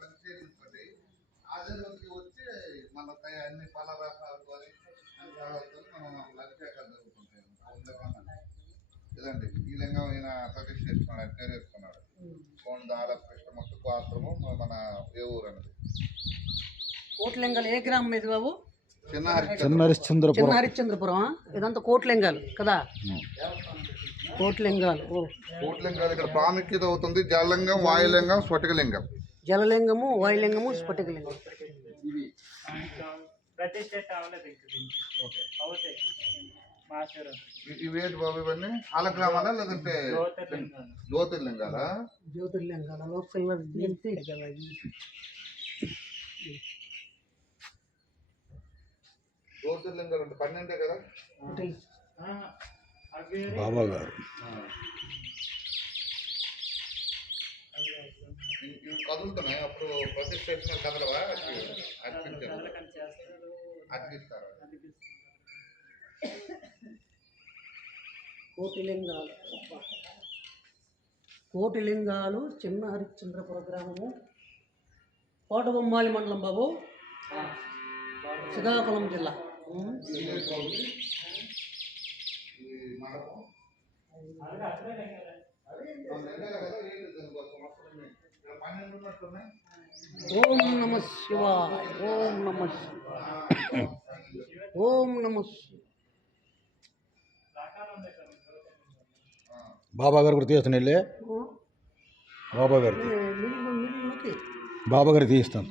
పనిచేయనుకోండి అదే రోజుకి వచ్చి మన అన్ని పలరాసాలు అని మనం అభిషేకాలు జరుగుతుంటాయి. ఇదండి ఈ లింగం ఈయన ప్రతిష్ఠ చేసుకున్నాడు, పేరు వేసుకున్నాడు. కోణదాల కృష్ణమూర్తి గోత్రము మన ఏ ఊరు అన్నది. కోట్లింగాలు ఏ గ్రామం ఇది బాబు? చిన్న హరిశ్చంద్రపురం. ఇదంతా కోట్లింగాలు కదా? కోట్లింగాలు. కోట్లింగాలు ఇక్కడ ప్రాముఖ్యత అవుతుంది. జలలింగం, వాయులింగం, స్ఫటికలింగం. జలలింగము, వాయులింగము, స్ఫటికలింగం. ఇవేంటి బాబు ఇవన్నీ? కాలగ్రామాలా లేదంటే జ్యోతిర్లింగాలా? జ్యోతిర్లింగాలలో జ్యోతిర్లింగాలు అంటే 12 కదా బాబా గారు. ఇవి కదులుతున్నాయి. అప్పుడు ప్రతిష్ఠ చేసిన కదలవా? అర్పిస్తారు. కోటిలింగాలు. కోటిలింగాలు చిన్న హరిశ్చంద్రపుర గ్రామము, కోటబొమ్మాలి మండలం బాబు, శ్రీకాకుళం జిల్లా. ఓం నమ శివాయ. ఓం నమ శివాయ. ఓం నమ శివాయ. బాబా గారు కూడా తీస్తాను వెళ్ళి. బాబా గారు తీస్తాను.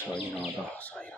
సాయినాథ సాయి.